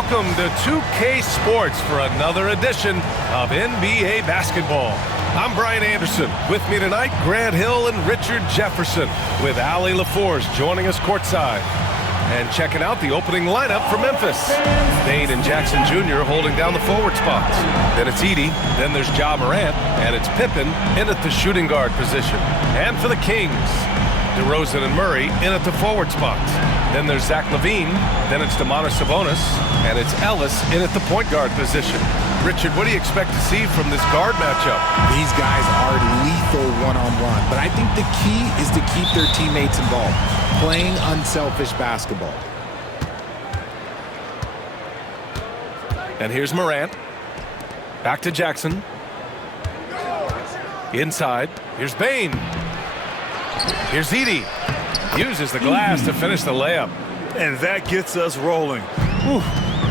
Welcome to 2K Sports for another edition of NBA basketball. I'm Brian Anderson. With me tonight, Grant Hill and Richard Jefferson, with Allie LaForce joining us courtside. And checking out the opening lineup for Memphis. Dane and Jackson Jr. holding down the forward spots. Then it's Edey, then there's Ja Morant, and it's Pippen in at the shooting guard position. And for the Kings, DeRozan and Murray in at the forward spots. Then there's Zach LaVine, then it's Domantas Sabonis, and it's Ellis in at the point guard position. Richard, what do you expect to see from this guard matchup? These guys are lethal one-on-one, but I think the key is to keep their teammates involved, playing unselfish basketball. And here's Morant. Back to Jackson. Inside. Here's Bane. Here's Edey. Uses the glass to finish the layup. And that gets us rolling. Whew,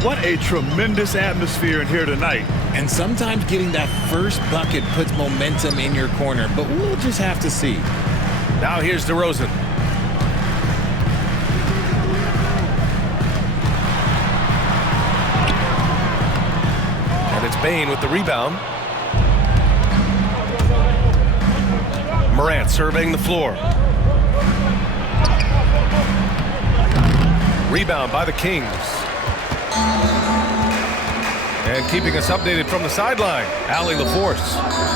what a tremendous atmosphere in here tonight. And sometimes getting that first bucket puts momentum in your corner, but we'll just have to see. Now here's DeRozan. And it's Bane with the rebound. Morant surveying the floor. Rebound by the Kings. And keeping us updated from the sideline, Allie LaForce.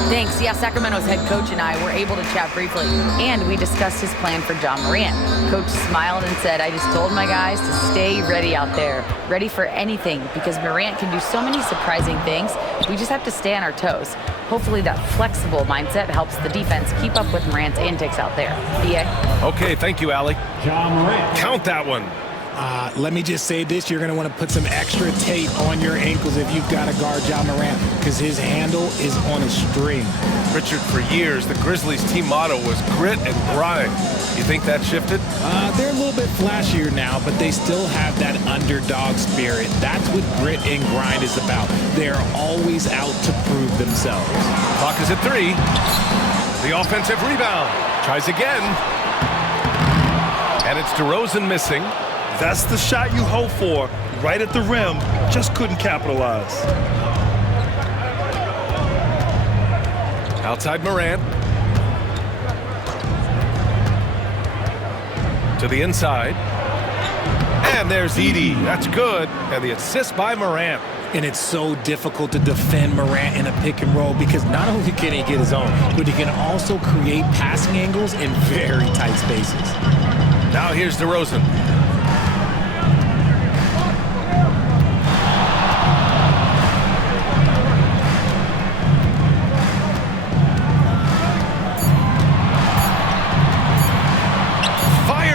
Thanks. Yeah, Sacramento's head coach and I were able to chat briefly, and we discussed his plan for Ja Morant. Coach smiled and said, I just told my guys to stay ready out there, ready for anything, because Morant can do so many surprising things. We just have to stay on our toes. Hopefully that flexible mindset helps the defense keep up with Morant's antics out there. BA. Okay, thank you, Allie. Ja Morant. Count that one. Let me just say this, you're going to want to put some extra tape on your ankles if you've got to guard Ja Morant, because his handle is on a string. Richard, for years, the Grizzlies' team motto was grit and grind. You think that shifted? They're a little bit flashier now, but they still have that underdog spirit. That's what grit and grind is about. They're always out to prove themselves. Clock is at 3. The offensive rebound. Tries again. And it's DeRozan missing. That's the shot you hope for, right at the rim, just couldn't capitalize. Outside Morant. To the inside. And there's Edey. That's good. And the assist by Morant. And it's so difficult to defend Morant in a pick and roll because not only can he get his own, but he can also create passing angles in very tight spaces. Now here's DeRozan.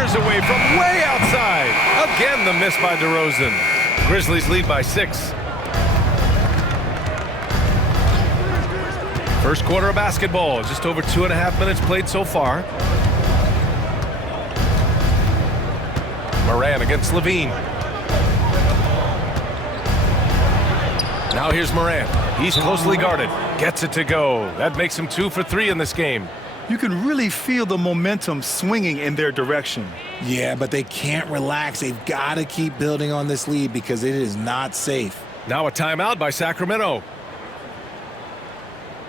Away from way outside. Again, the miss by DeRozan. Grizzlies lead by 6. First quarter of basketball. Just over 2.5 minutes played so far. Morant against LaVine. Now here's Morant. He's closely guarded. Gets it to go. That makes him 2 for 3 in this game. You can really feel the momentum swinging in their direction. Yeah, but they can't relax. They've got to keep building on this lead because it is not safe. Now a timeout by Sacramento.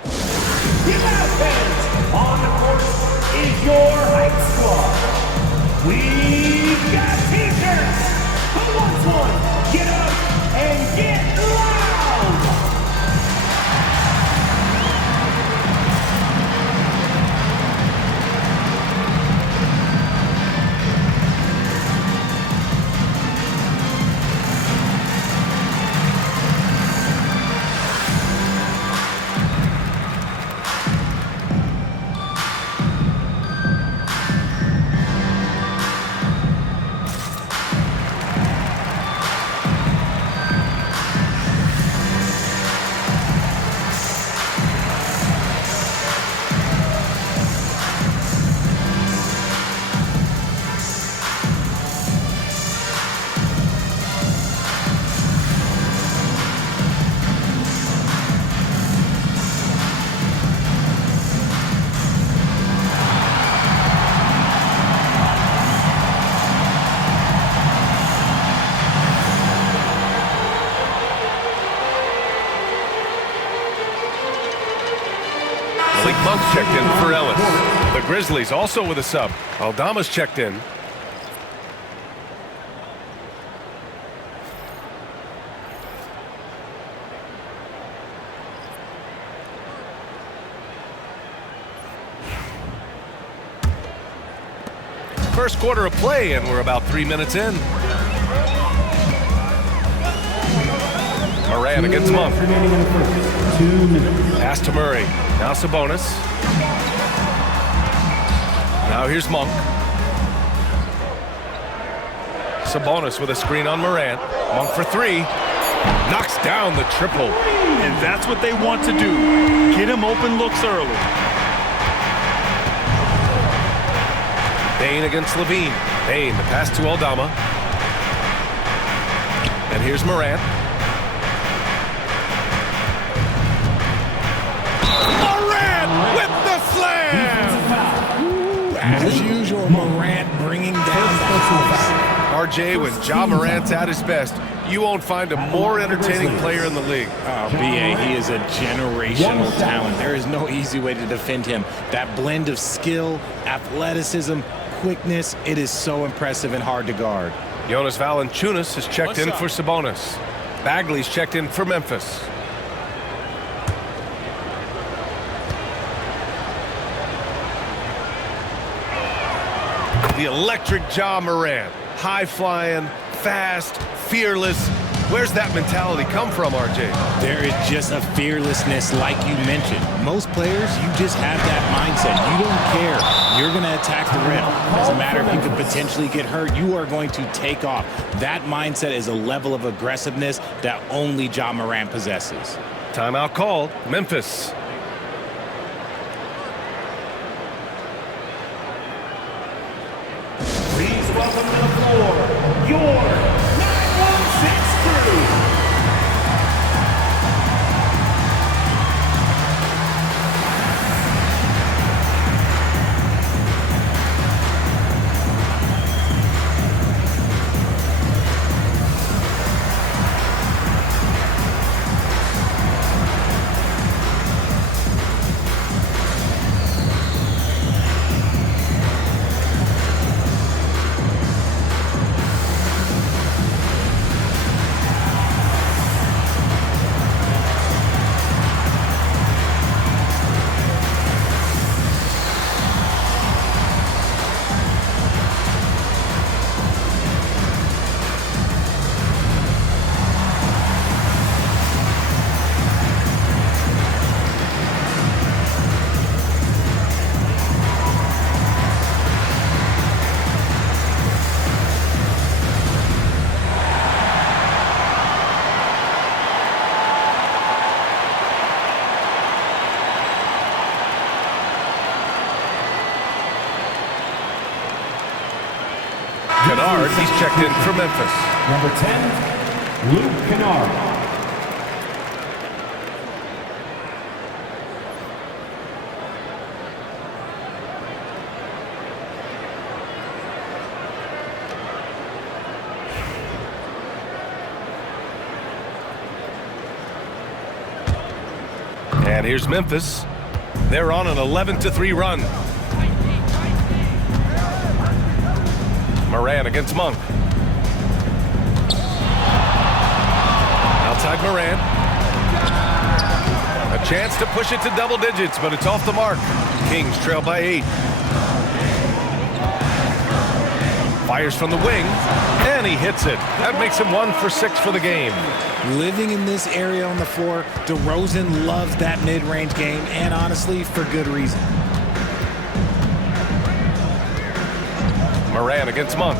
The offense on the court is your hype squad. We've got t-shirts. Who wants one? Get up and get loud. Monk's checked in for Ellis. The Grizzlies also with a sub. Aldama's checked in. First quarter of play, and we're about 3 minutes in. Moran against Monk. Pass to Murray. Now Sabonis. Now here's Monk. Sabonis with a screen on Morant. Monk for three. Knocks down the triple. And that's what they want to do. Get him open looks early. Bain against Levine. Bain, the pass to Aldama. And here's Morant. Morant with the slam! As usual, Morant bringing down the house. RJ, when Ja Morant's at his best, you won't find a more entertaining player in the league. Oh, BA, he is a generational talent. There is no easy way to defend him. That blend of skill, athleticism, quickness, it is so impressive and hard to guard. Jonas Valanciunas has checked in for Sabonis. Bagley's checked in for Memphis. The electric Ja Morant. High-flying, fast, fearless. Where's that mentality come from, RJ? There is just a fearlessness like you mentioned. Most players, you just have that mindset. You don't care. You're going to attack the rim. Doesn't matter if you could potentially get hurt. You are going to take off. That mindset is a level of aggressiveness that only Ja Morant possesses. Timeout called. Memphis. Please welcome to the floor, your 916 crew. Kennard, he's checked in for Memphis. Number 10, Luke Kennard. And here's Memphis. They're on an 11-3 run. Moran against Monk. Outside Moran. A chance to push it to double digits, but it's off the mark. Kings trail by 8. Fires from the wing, and he hits it. That makes him 1 for 6 for the game. Living in this area on the floor, DeRozan loves that mid-range game, and honestly, for good reason. Moran against Monk.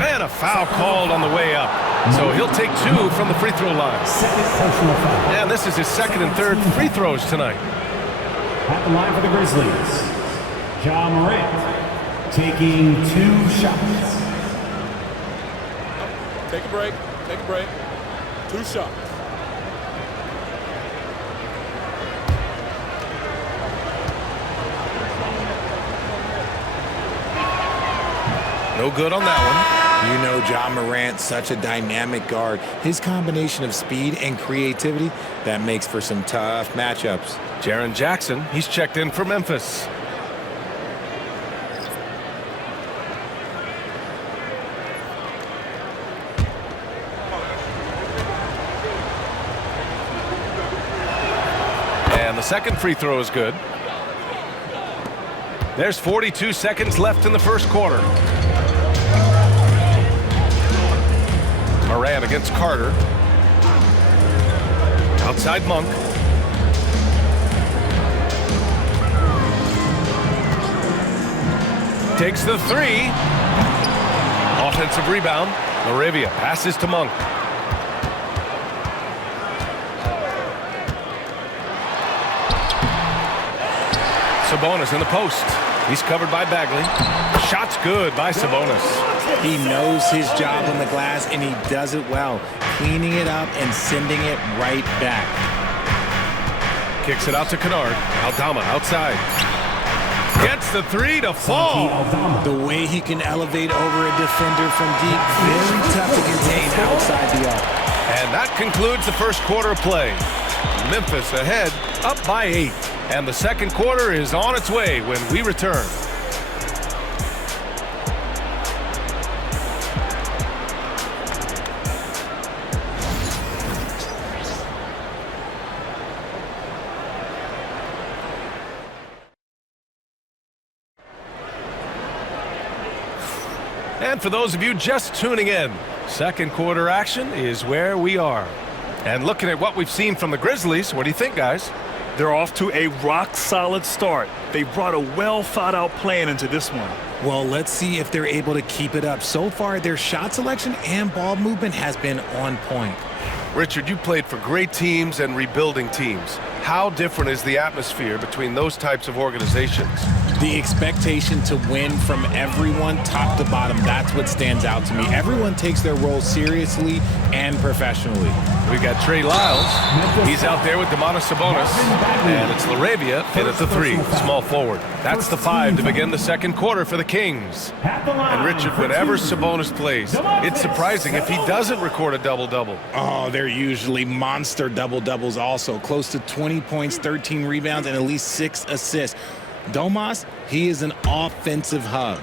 And a foul called on the way up. So he'll take 2 from the free throw line. Second personal foul. And this is his second and third free throws tonight. At the line for the Grizzlies, Ja Morant taking 2 shots. Take a break. Take a break. 2 shots. No good on that one. You know Ja Morant, such a dynamic guard. His combination of speed and creativity, that makes for some tough matchups. Jaren Jackson, he's checked in for Memphis. And the second free throw is good. There's 42 seconds left in the first quarter. Morant against Carter. Outside Monk. Takes the three. Offensive rebound. Laravia passes to Monk. Sabonis in the post. He's covered by Bagley. Shot's good by Sabonis. He knows his job on the glass, and he does it well, cleaning it up and sending it right back. Kicks it out to Kennard. Aldama outside. Gets the three to fall. The way he can elevate over a defender from deep, very tough to contain outside the arc. And that concludes the first quarter of play. Memphis ahead, up by 8. And the second quarter is on its way when we return. And for those of you just tuning in, second quarter action is where we are. And looking at what we've seen from the Grizzlies, what do you think, guys? They're off to a rock-solid start. They brought a well-thought-out plan into this one. Well, let's see if they're able to keep it up. So far, their shot selection and ball movement has been on point. Richard, you played for great teams and rebuilding teams. How different is the atmosphere between those types of organizations? The expectation to win from everyone, top to bottom, that's what stands out to me. Everyone takes their role seriously and professionally. We've got Trey Lyles. He's out there with Domantas Sabonis. And it's Laravia in at the 3, small forward. That's the 5 to begin the second quarter for the Kings. And Richard, whenever Sabonis plays, it's surprising if he doesn't record a double-double. Oh, they're usually monster double-doubles also. Close to 20 points, 13 rebounds, and at least 6 assists. Domas, he is an offensive hub.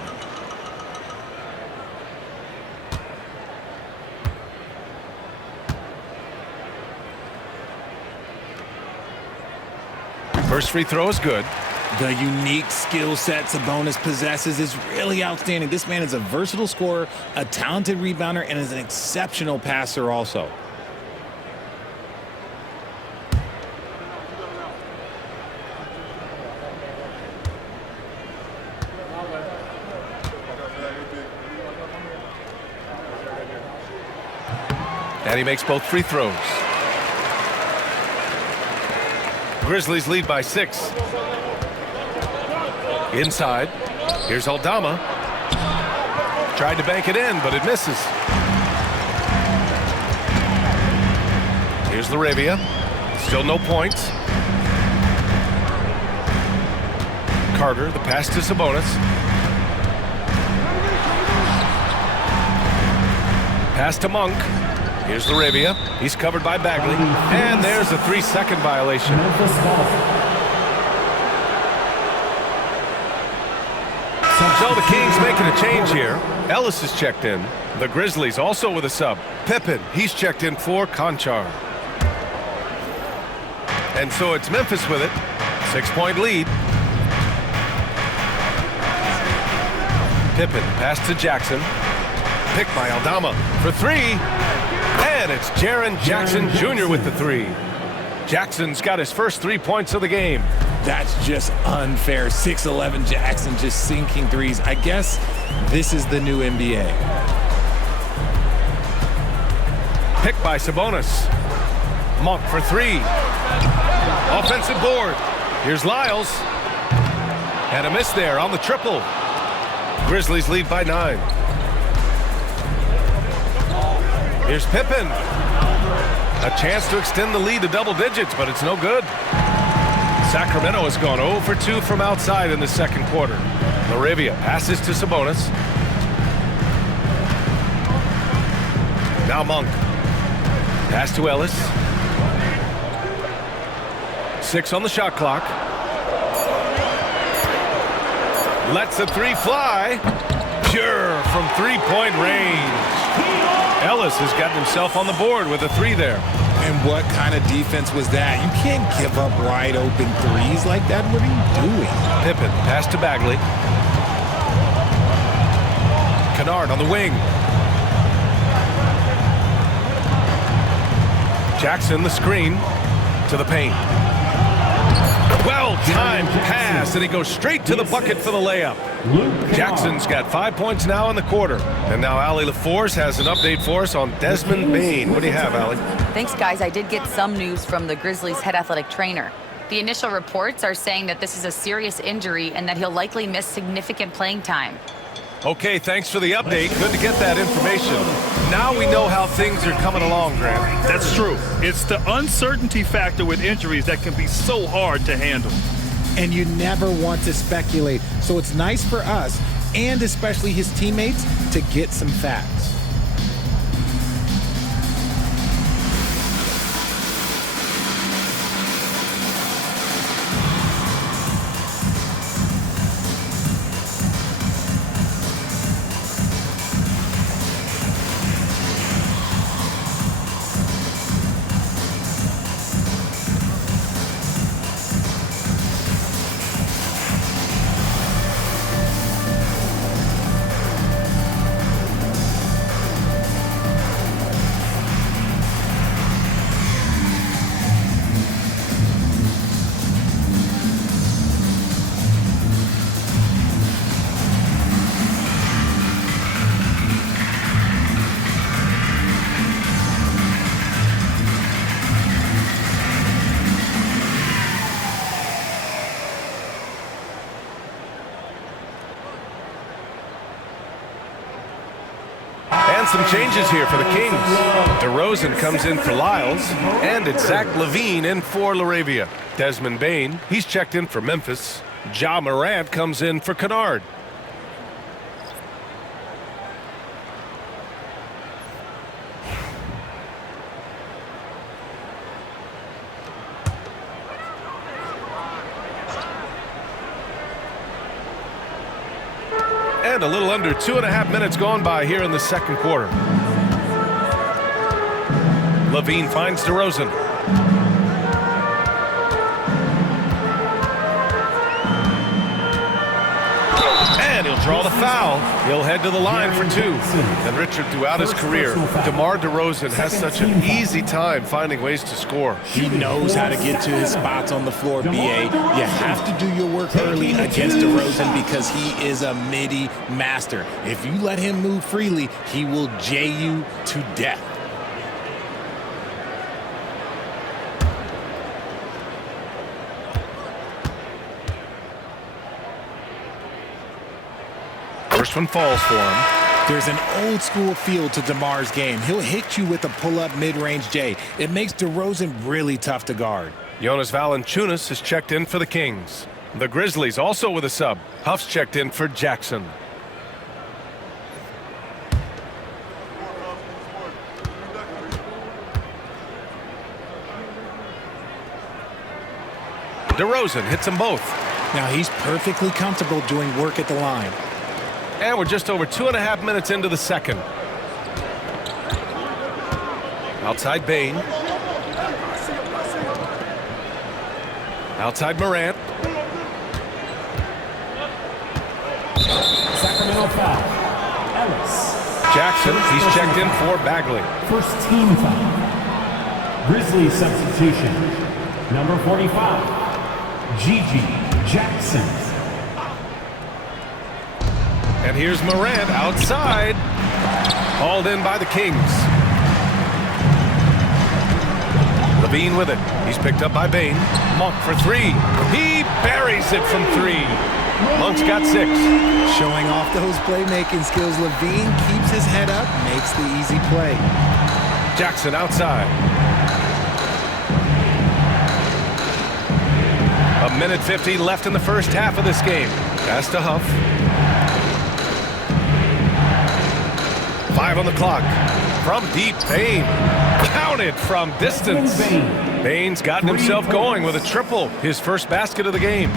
First free throw is good. The unique skill set Sabonis possesses is really outstanding. This man is a versatile scorer, a talented rebounder, and is an exceptional passer also. And he makes both free throws. Grizzlies lead by 6. Inside. Here's Aldama. Tried to bank it in, but it misses. Here's Laravia. Still no points. Carter, the pass to Sabonis. Pass to Monk. Here's Laravia. He's covered by Bagley. And there's a 3-second violation. So the Kings making a change here. Ellis is checked in. The Grizzlies also with a sub. Pippen, he's checked in for Conchar. And so it's Memphis with it. 6-point lead. Pippen, pass to Jackson. Picked by Aldama for 3. And it's Jaren Jackson Jr. with the 3. Jackson's got his first 3 points of the game. That's just unfair. 6'11" Jackson just sinking threes. I guess this is the new NBA. Picked by Sabonis. Monk for 3. Offensive board. Here's Lyles. And a miss there on the triple. Grizzlies lead by 9. Here's Pippen. A chance to extend the lead to double digits, but it's no good. Sacramento has gone 0 for 2 from outside in the second quarter. Laravia passes to Sabonis. Now Monk. Pass to Ellis. 6 on the shot clock. Lets the three fly. Pure from three-point range. Ellis has gotten himself on the board with a 3 there. And what kind of defense was that? You can't give up wide open threes like that. What are you doing? Pippen, pass to Bagley. Kennard on the wing. Jackson, the screen to the paint. Well-timed pass, and he goes straight to the bucket for the layup. Jackson's got 5 points now in the quarter. And now Allie LaForce has an update for us on Desmond Bane. What do you have, Allie? Thanks, guys. I did get some news from the Grizzlies' head athletic trainer. The initial reports are saying that this is a serious injury and that he'll likely miss significant playing time. Okay, thanks for the update. Good to get that information. Now we know how things are coming along, Grant. That's true. It's the uncertainty factor with injuries that can be so hard to handle. And you never want to speculate. So it's nice for us, and especially his teammates, to get some facts. Some changes here for the Kings. DeRozan comes in for Lyles, and it's Zach LaVine in for LaRavia. Desmond Bane, he's checked in for Memphis. Ja Morant comes in for Kennard. And a little under 2.5 minutes gone by here in the second quarter. LaVine finds DeRozan. And he'll draw the foul. He'll head to the line for 2. And Richard, throughout his career, DeMar DeRozan has such an easy time finding ways to score. He knows how to get to his spots on the floor, BA. You have to do your work early against DeRozan because he is a midi master. If you let him move freely, he will J you to death. First one falls for him. There's an old school feel to DeMar's game. He'll hit you with a pull-up mid-range J. It makes DeRozan really tough to guard. Jonas Valanciunas is checked in for the Kings. The Grizzlies also with a sub. Huff's checked in for Jackson. DeRozan hits them both. Now he's perfectly comfortable doing work at the line. And we're just over 2.5 minutes into the second. Outside Bane. Outside Morant. Sacramento foul. Ellis. Jackson, he's checked in for Bagley. First team foul. Grizzlies substitution. Number 45. Gigi Jackson. And here's Morant outside. Hauled in by the Kings. LaVine with it. He's picked up by Bane. Monk for 3. He buries it from 3. Monk's got 6. Showing off those playmaking skills, LaVine keeps his head up, makes the easy play. Jackson outside. 1:50 left in the first half of this game. Pass to Huff. 5 on the clock. from deep. Bane counted from distance. Bane's gotten himself going with a triple, his first basket of the game.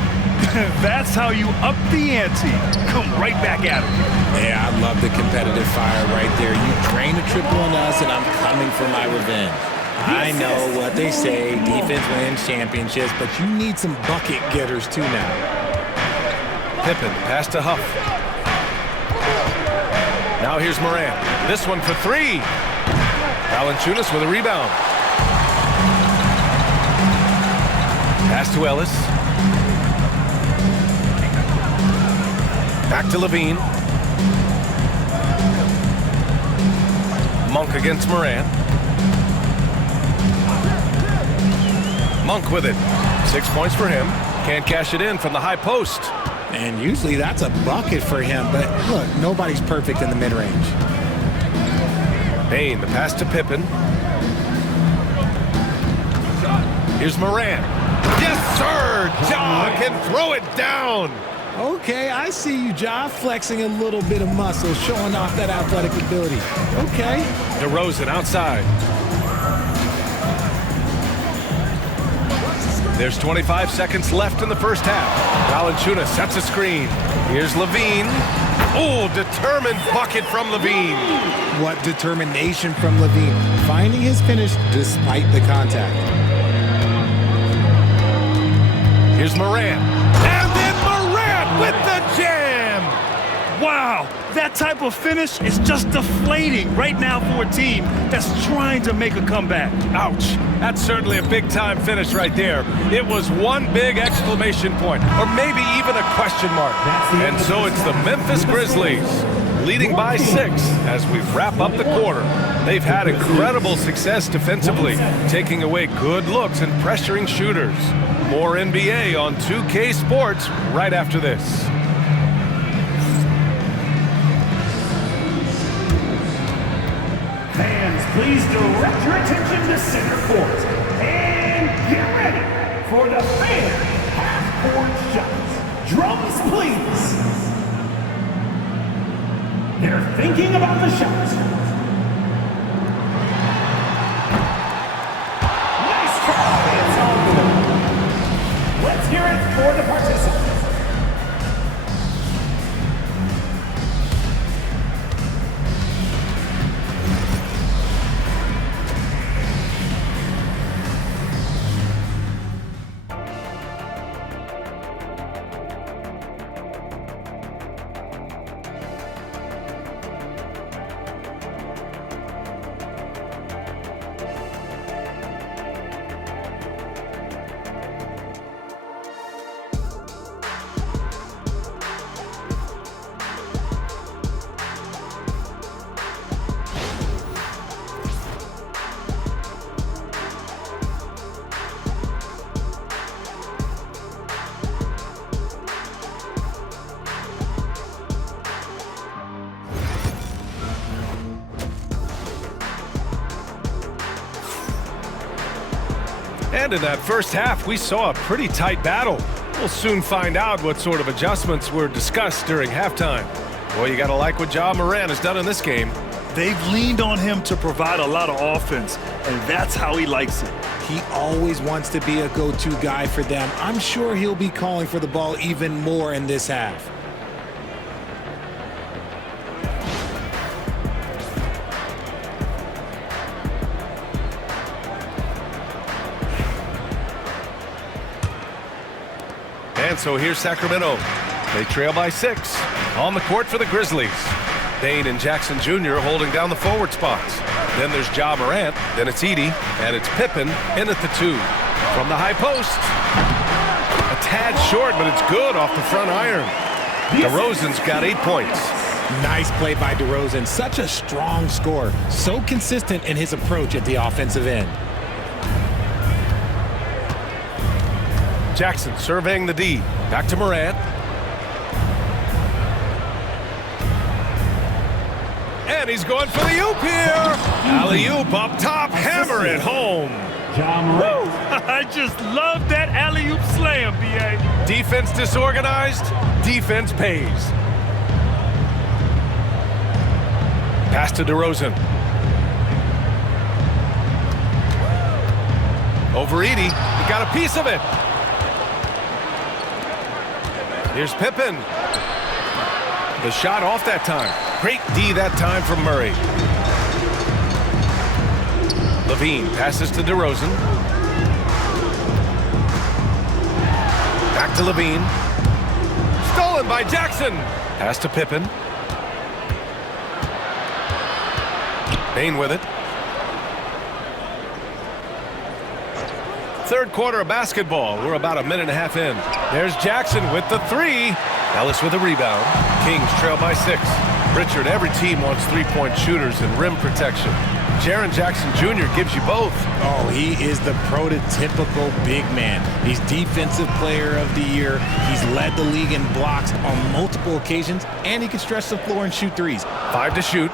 That's how you up the ante. Come right back at him. Yeah, I love the competitive fire right there. You drain a triple on us, and I'm coming for my revenge. I know what they say, defense wins championships, but you need some bucket getters too now. Pippen, pass to Huff. Now here's Moran. This one for three. Valanciunas with a rebound. Pass to Ellis. Back to Levine. Monk against Moran. Monk with it. 6 points for him. Can't cash it in from the high post. And usually that's a bucket for him, but look, nobody's perfect in the mid-range. Bane, the pass to Pippen. Here's Moran. Yes, sir! Ja can throw it down. Okay, I see you, Ja, flexing a little bit of muscle, showing off that athletic ability. Okay. DeRozan outside. There's 25 seconds left in the first half. Valanciunas sets a screen. Here's Levine. Oh, determined bucket from Levine. What determination from Levine, finding his finish despite the contact. Here's Moran. And then Moran with the jam. Wow, that type of finish is just deflating right now for a team that's trying to make a comeback. Ouch. That's certainly a big-time finish right there. It was one big exclamation point, or maybe even a question mark. And so it's the Memphis Grizzlies leading by 6 as we wrap up the quarter. They've had incredible success defensively, taking away good looks and pressuring shooters. More NBA on 2K Sports right after this. Fans, please direct your attention to center court. And get ready for the fan half-court shots. Drums, please. They're thinking about the shot. Nice try. It's on board. Let's hear it for the participants. And in that first half, we saw a pretty tight battle. We'll soon find out what sort of adjustments were discussed during halftime. Boy, you got to like what Ja Moran has done in this game. They've leaned on him to provide a lot of offense, and that's how he likes it. He always wants to be a go-to guy for them. I'm sure he'll be calling for the ball even more in this half. And so here's Sacramento. They trail by 6. On the court for the Grizzlies. Bane and Jackson Jr. holding down the forward spots. Then there's Ja Morant. Then it's Edey. And it's Pippen in at the 2. From the high post. A tad short, but it's good off the front iron. DeRozan's got 8 points. Nice play by DeRozan. Such a strong scorer. So consistent in his approach at the offensive end. Jackson surveying the D. Back to Morant. And he's going for the oop here. Alley-oop up top. Hammer it home. Woo! I just love that alley-oop slam, B.A. Defense disorganized. Defense pays. Pass to DeRozan. Over Edie. He got a piece of it. Here's Pippen. The shot off that time. Great D that time from Murray. Levine passes to DeRozan. Back to Levine. Stolen by Jackson. Pass to Pippen. Payne with it. Third quarter of basketball. We're about a minute and a half in. There's Jackson with the three. Ellis with a rebound. Kings trail by 6. Richard, every team wants three-point shooters and rim protection. Jaren Jackson Jr. gives you both. Oh, he is the prototypical big man. He's Defensive Player of the Year. He's led the league in blocks on multiple occasions, and he can stretch the floor and shoot threes. 5 to shoot.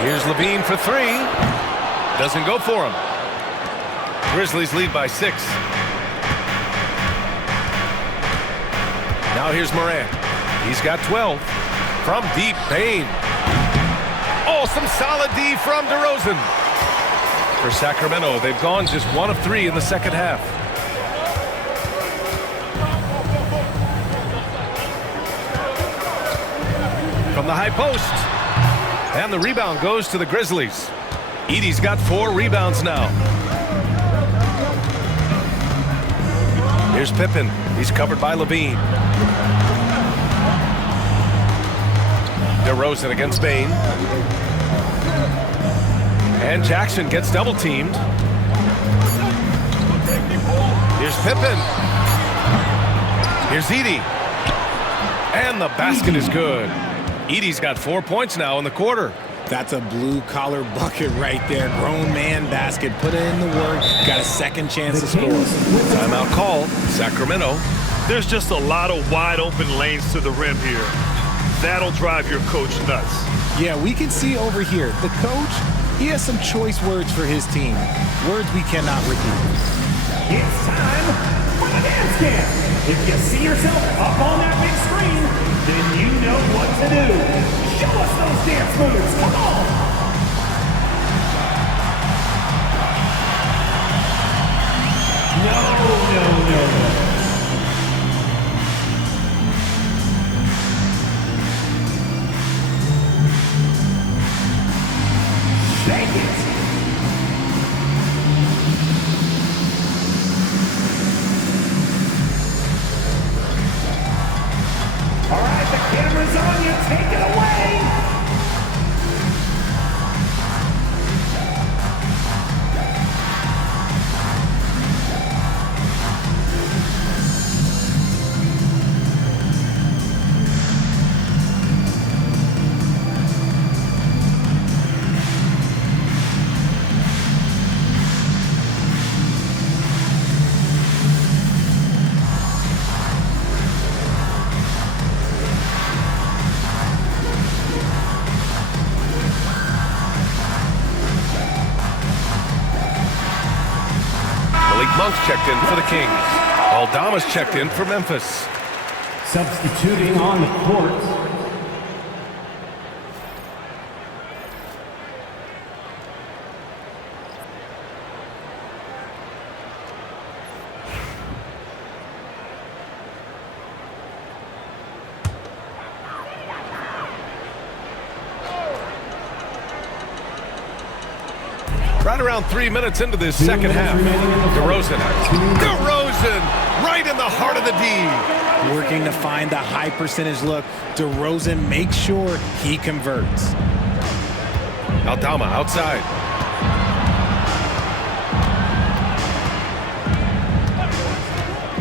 Here's Levine for 3. Doesn't go for him. Grizzlies lead by 6. Now here's Morant. He's got 12. From deep, Payne. Oh, some solid D from DeRozan. For Sacramento, they've gone just 1 of 3 in the second half. From the high post. And the rebound goes to the Grizzlies. Edie's got 4 rebounds now. Here's Pippen. He's covered by Levine. DeRozan against Payne. And Jackson gets double-teamed. Here's Pippen. Here's Edie. And the basket is good. Edie's got 4 points now in the quarter. That's a blue-collar bucket right there. Grown man basket. Put in the work. Got a second chance to score. Timeout call. Sacramento. There's just a lot of wide-open lanes to the rim here. That'll drive your coach nuts. Yeah, we can see over here. The coach, he has some choice words for his team. Words we cannot repeat. It's time for the dance camp. If you see yourself up on that big screen, then you know what to do. Show us those dance moves. Come on. No. Shake it. All right, the camera's on you. Take it away. Monk's checked in for the Kings. Aldama's checked in for Memphis. Substituting on the court. Right around 3 minutes into this second half. DeRozan right in the heart of the D. Working to find the high percentage look. DeRozan makes sure he converts. Aldama outside.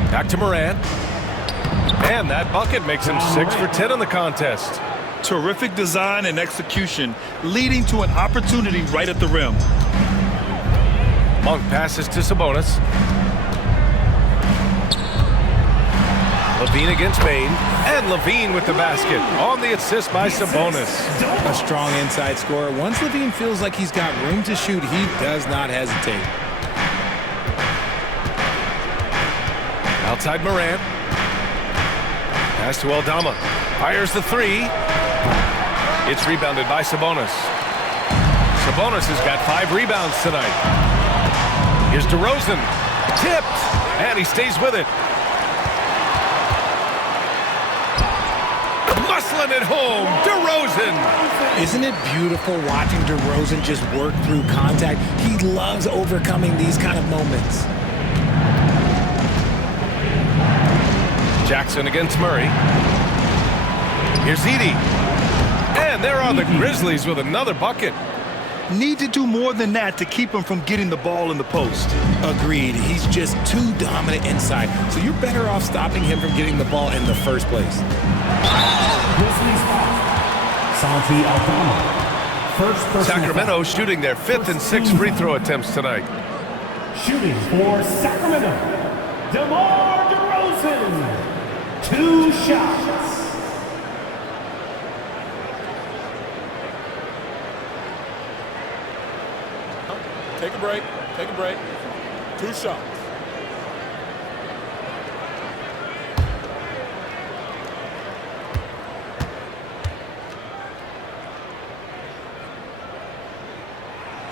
Back to Morant. And that bucket makes him 6 for 10 in the contest. Terrific design and execution, leading to an opportunity right at the rim. Monk passes to Sabonis. Levine against Payne. And Levine with the basket. On the assist by Sabonis. A strong inside scorer. Once Levine feels like he's got room to shoot, he does not hesitate. Outside Morant. Pass to Aldama. Fires the 3. It's rebounded by Sabonis. Sabonis has got 5 rebounds tonight. Here's DeRozan. Tipped. And he stays with it. Muscling it home. DeRozan. Isn't it beautiful watching DeRozan just work through contact? He loves overcoming these kind of moments. Jackson against Murray. Here's Edey. And there are the Grizzlies with another bucket. Need to do more than that to keep him from getting the ball in the post. Agreed. He's just too dominant inside. So you're better off stopping him from getting the ball in the first place. Grizzlies foul. Santi Aldama. First personal Sacramento foul. shooting their 5th and 6th free throw attempts tonight. Shooting for Sacramento, DeMar DeRozan. 2 shots. Take a break. Take a break. 2 shots.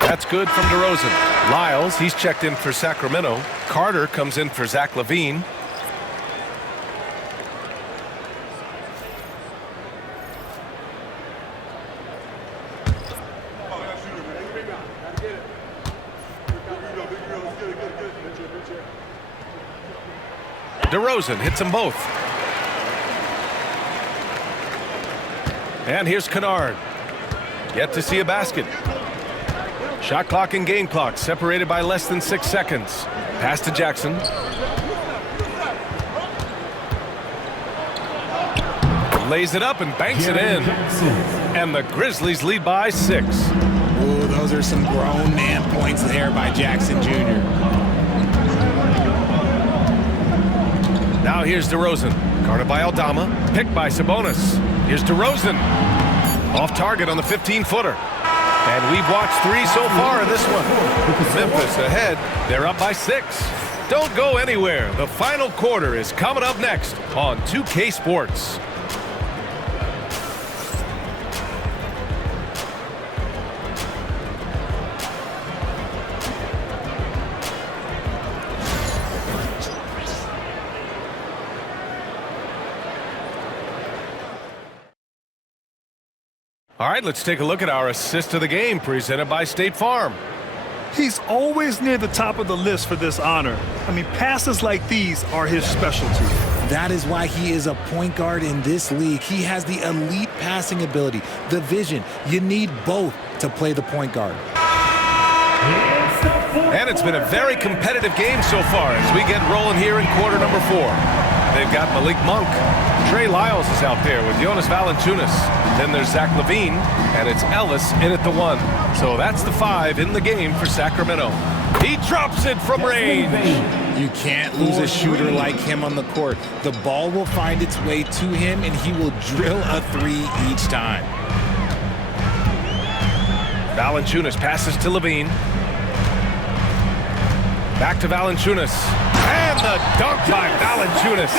That's good from DeRozan. Lyles, he's checked in for Sacramento. Carter comes in for Zach LaVine. DeRozan hits them both. And here's Kennard. Yet to see a basket. Shot clock and game clock separated by less than 6 seconds. Pass to Jackson. Lays it up and banks it in. And the Grizzlies lead by 6. Ooh, those are some grown man points there by Jackson Jr. Now here's DeRozan. Guarded by Aldama. Picked by Sabonis. Here's DeRozan. Off target on the 15-footer. And we've watched 3 so far in this one. Memphis ahead. They're up by 6. Don't go anywhere. The final quarter is coming up next on 2K Sports. All right, let's take a look at our assist of the game presented by State Farm. He's always near the top of the list for this honor. I mean, passes like these are his specialty. That is why he is a point guard in this league. He has the elite passing ability, the vision. You need both to play the point guard. And it's been a very competitive game so far as we get rolling here in quarter number 4. They've got Malik Monk. Trey Lyles is out there with Jonas Valanciunas. Then there's Zach LaVine, and it's Ellis in at the 1. So that's the 5 in the game for Sacramento. He drops it from range. You can't lose a shooter like him on the court. The ball will find its way to him, and he will drill a 3 each time. Valanciunas passes to LaVine. Back to Valanciunas. And the dunk by Valanciunas.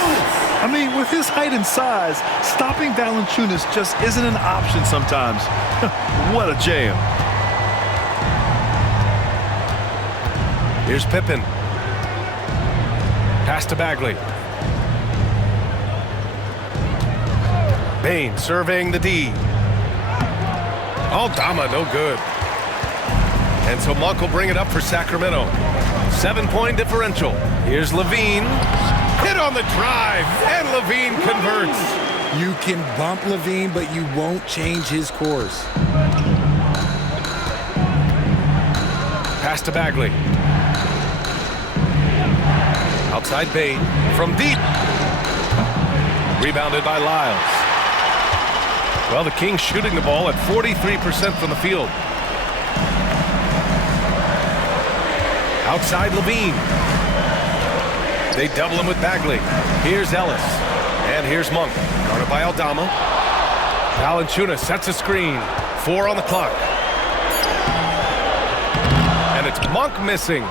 I mean, with his height and size, stopping Valanciunas just isn't an option sometimes. What a jam. Here's Pippen. Pass to Bagley. Bain surveying the D. Aldama, no good. And so Monk will bring it up for Sacramento. 7-point differential. Here's LaVine. Hit on the drive, and LaVine converts. You can bump LaVine, but you won't change his course. Pass to Bagley. Outside Bain from deep. Rebounded by Lyles. Well, the Kings shooting the ball at 43% from the field. Outside LaVine. They double him with Bagley. Here's Ellis. And here's Monk. Guarded by Aldama. Valanciunas sets a screen. 4 on the clock. And it's Monk missing.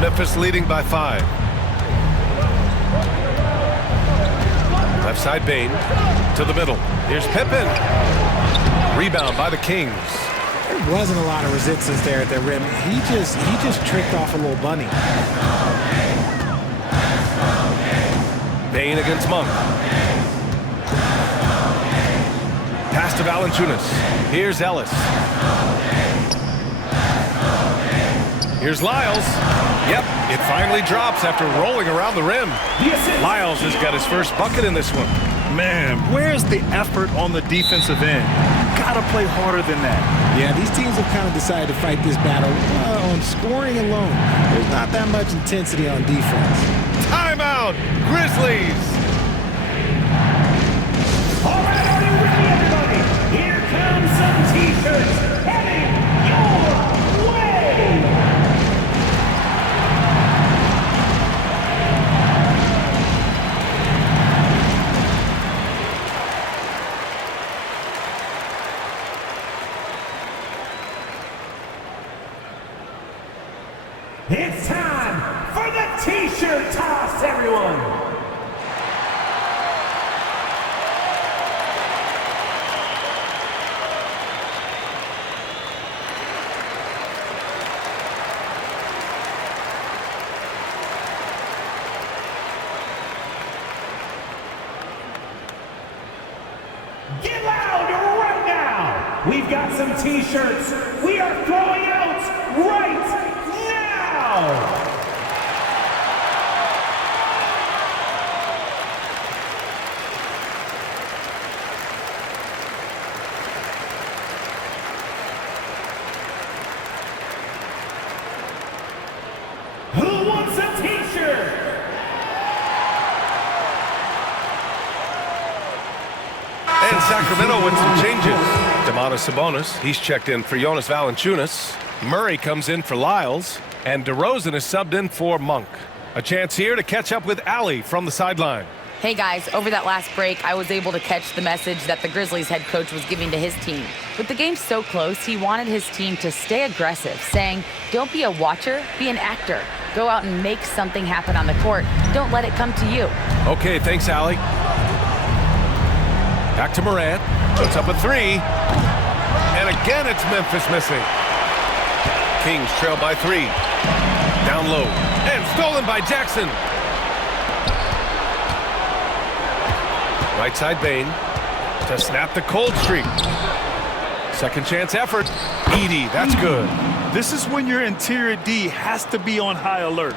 Memphis leading by 5. Left side Bain to the middle. Here's Pippen. Rebound by the Kings. There wasn't a lot of resistance there at the rim. He just tricked off a little bunny. Bain against Monk. Pass to Valanciunas. Here's Ellis. Here's Lyles. Yep, it finally drops after rolling around the rim. Lyles has got his first bucket in this one. Man, where's the effort on the defensive end? Gotta play harder than that. Yeah, these teams have kind of decided to fight this battle on scoring alone. There's not that much intensity on defense. Timeout, Grizzlies. All right, are you ready, everybody? Here comes some T-shirts heading your way. It's time for the T-shirt toss, everyone! Get loud right now! We've got some T-shirts we are throwing out right now! Who wants a T-shirt? And Sacramento with some changes. Domantas Sabonis, he's checked in for Jonas Valanciunas. Murray comes in for Lyles. And DeRozan is subbed in for Monk. A chance here to catch up with Allie from the sideline. Hey guys, over that last break, I was able to catch the message that the Grizzlies head coach was giving to his team. With the game so close, he wanted his team to stay aggressive, saying, don't be a watcher, be an actor. Go out and make something happen on the court. Don't let it come to you. Okay, thanks, Allie. Back to Morant. Puts up a three. And again, it's Memphis missing. Kings trail by 3. Down low. And stolen by Jackson. Right side Bain to snap the cold streak. Second chance effort. Edey, that's good. This is when your interior D has to be on high alert.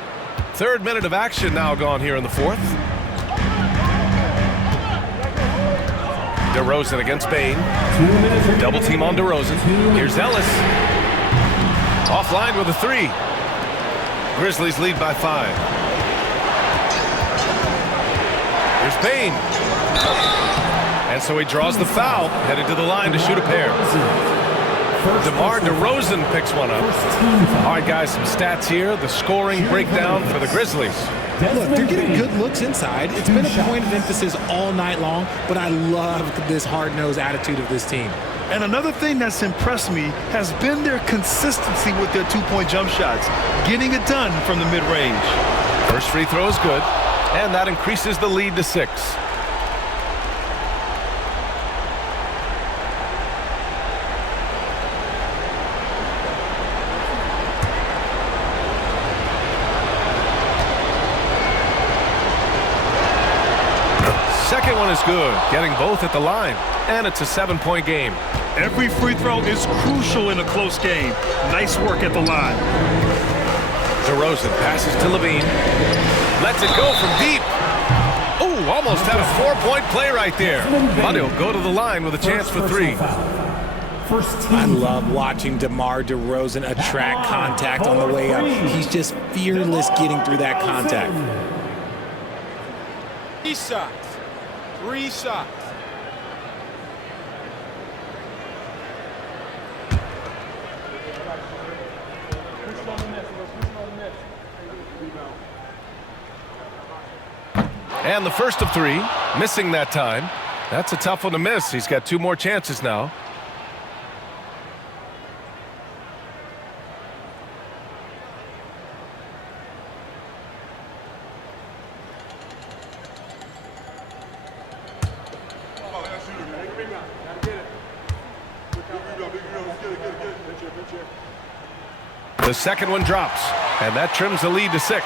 Third minute of action now gone here in the fourth. DeRozan against Bain. Double team on DeRozan. Here's Ellis. Offline with a 3. Grizzlies lead by 5. Here's Bain. And so he draws the foul, headed to the line to shoot a pair. DeMar DeRozan picks one up. All right, guys, some stats here. The scoring breakdown for the Grizzlies. Look, they're getting good looks inside. It's been a point of emphasis all night long, but I love this hard-nosed attitude of this team. And another thing that's impressed me has been their consistency with their two-point jump shots, getting it done from the mid-range. First free throw is good, and that increases the lead to 6. Second one is good, getting both at the line, and it's a 7-point game. Every free throw is crucial in a close game. Nice work at the line. DeRozan passes to Levine. Lets it go from deep. Oh, almost had a 4-point play right there. But he'll go to the line with a chance for 3. I love watching DeMar DeRozan attract contact on the way up. He's just fearless getting through that contact. 3 shots. 3 shots. And the first of 3, missing that time. That's a tough one to miss. He's got 2 more chances now. The second one drops, and that trims the lead to 6.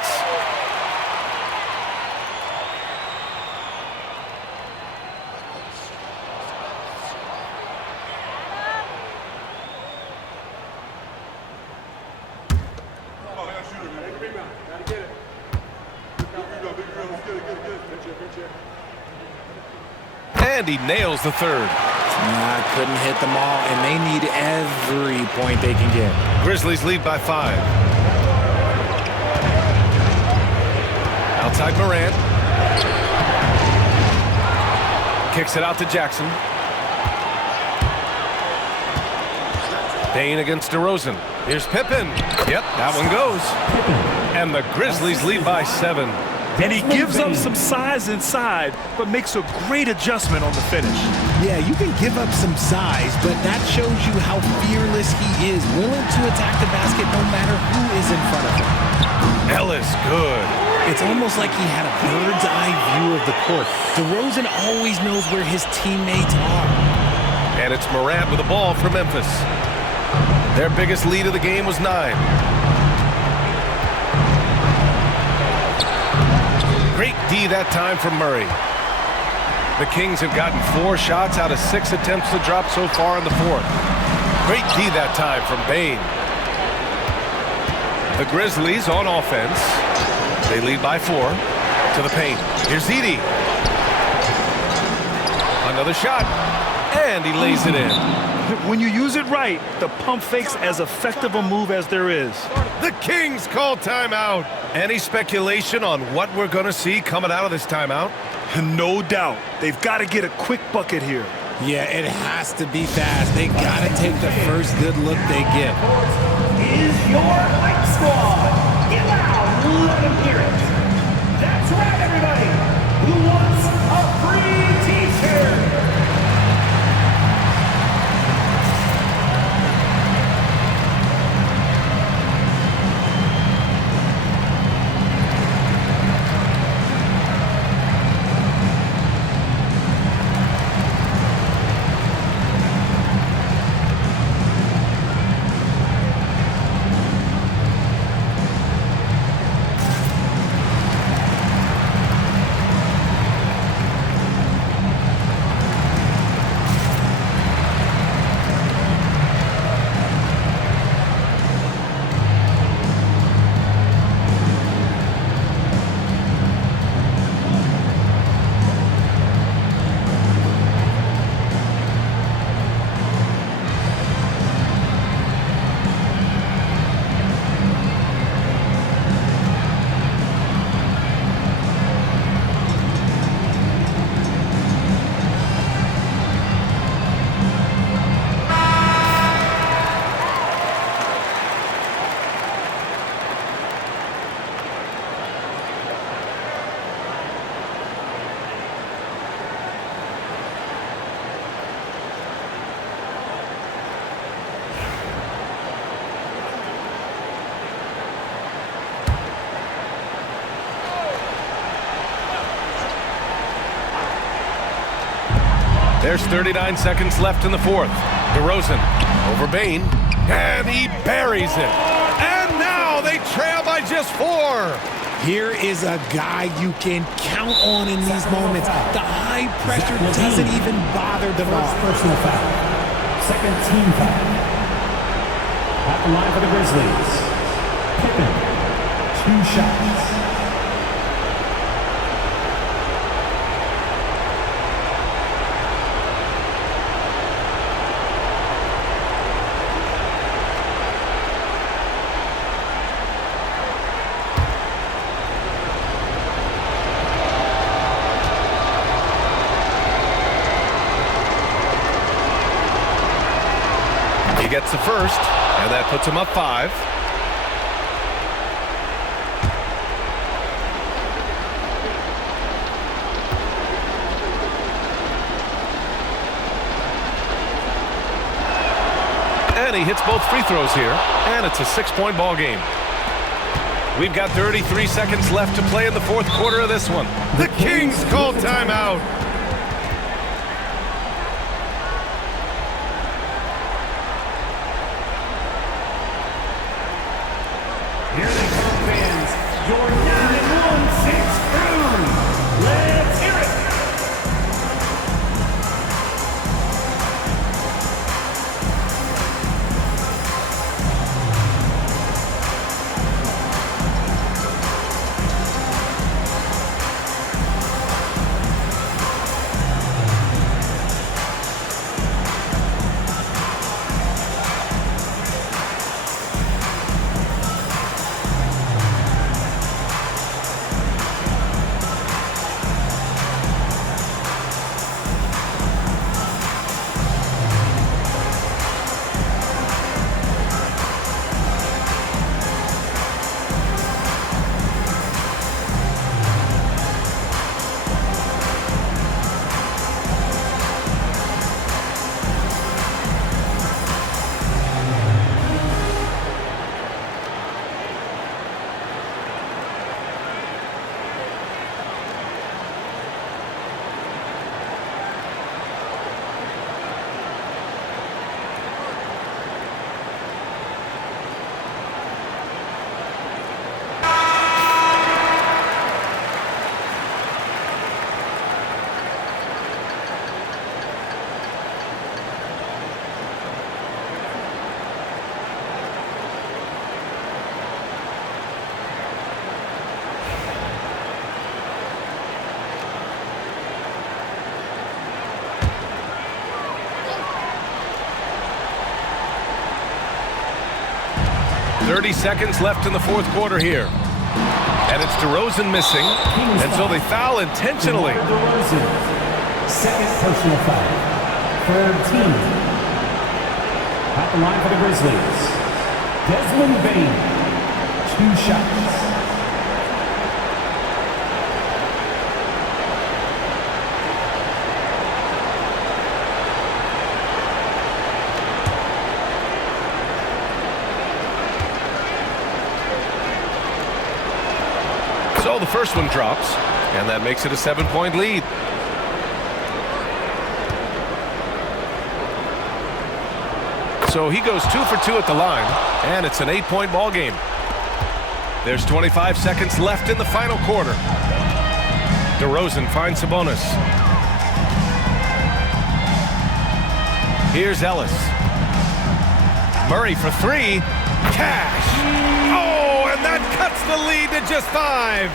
And he nails the third. Couldn't hit them all, and they need every point they can get. Grizzlies lead by 5. Outside Morant. Kicks it out to Jackson. Payne against DeRozan. Here's Pippen. Yep, that one goes. And the Grizzlies lead by 7. And he gives up some size inside, but makes a great adjustment on the finish. Yeah, you can give up some size, but that shows you how fearless he is, willing to attack the basket no matter who is in front of him. Ellis, good. It's almost like he had a bird's eye view of the court. DeRozan always knows where his teammates are. And it's Morant with the ball for Memphis. Their biggest lead of the game was 9. Great D that time from Murray. The Kings have gotten 4 shots out of 6 attempts to drop so far in the 4th. Great D that time from Payne. The Grizzlies on offense. They lead by 4 to the paint. Here's Edey. Another shot. And he lays it in. When you use it right, the pump fake's as effective a move as there is. The Kings call timeout. Any speculation on what we're going to see coming out of this timeout? No doubt. They've got to get a quick bucket here. Yeah, it has to be fast. They got to take the first good look they get. Is your hype squad. Get loud, let them hear it. That's right, everybody. Who wants a free t-shirt? There's 39 seconds left in the 4th. DeRozan over Payne, and he buries it. And now they trail by just 4. Here is a guy you can count on in these moments. The high pressure doesn't even bother them all. Personal foul. Second team foul. At the line for the Grizzlies. Pippen, 2 shots. He gets the first, and that puts him up 5. And he hits both free throws here, and it's a 6-point ball game. We've got 33 seconds left to play in the 4th quarter of this one. The Kings call timeout. fans, your 9-1-6 crew. Let's hear it. .30 seconds left in the fourth quarter here. And it's DeRozan missing. And so they foul intentionally. DeRozan, second personal foul. Third team. At the line for the Grizzlies. Desmond Bane, 2 shots. So the first one drops, and that makes it a 7-point lead. So he goes 2 for 2 at the line, and it's an 8-point ball game. There's 25 seconds left in the final quarter. DeRozan finds Sabonis. Here's Ellis. Murray for 3. Cash. Oh, and that cuts the lead to just 5.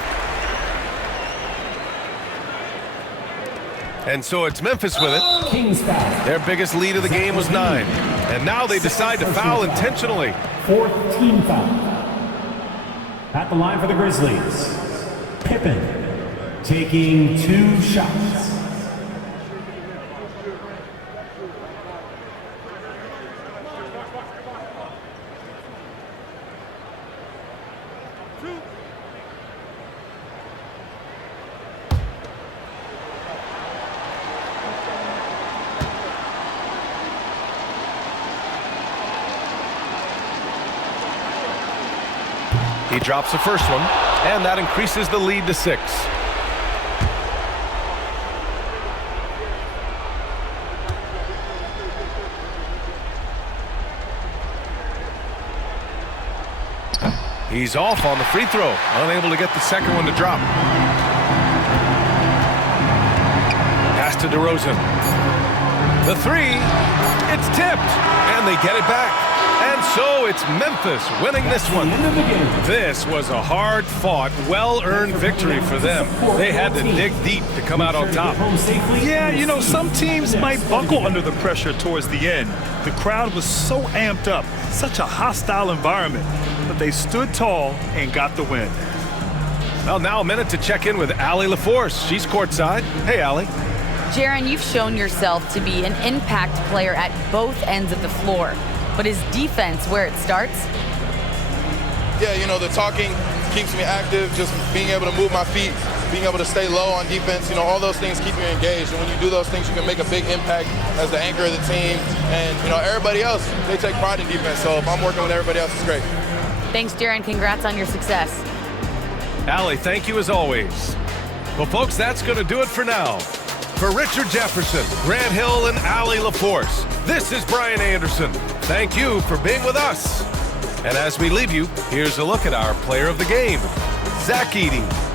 And so it's Memphis with it. Kings foul. Their biggest lead of the game was 9. And now they decide to foul intentionally. Fourth team foul. At the line for the Grizzlies. Pippen taking 2 shots. He drops the first one, and that increases the lead to 6. He's off on the free throw, unable to get the second one to drop. Pass to DeRozan. The 3, it's tipped, and they get it back. And so it's Memphis winning this one. This was a hard-fought, well-earned victory for them. They had to dig deep to come out on top. Yeah, you know, some teams might buckle under the pressure towards the end. The crowd was so amped up, such a hostile environment, but they stood tall and got the win. Well, now a minute to check in with Allie LaForce. She's courtside. Hey, Allie. Jaron, you've shown yourself to be an impact player at both ends of the floor. But is defense where it starts? Yeah, you know, the talking keeps me active, just being able to move my feet, being able to stay low on defense, you know, all those things keep you engaged. And when you do those things, you can make a big impact as the anchor of the team. And, you know, everybody else, they take pride in defense. So if I'm working with everybody else, it's great. Thanks, Jaron. Congrats on your success. Allie, thank you as always. Well, folks, that's going to do it for now. For Richard Jefferson, Grant Hill, and Allie LaForce, this is Brian Anderson. Thank you for being with us. And as we leave you, here's a look at our player of the game, Zach Edey.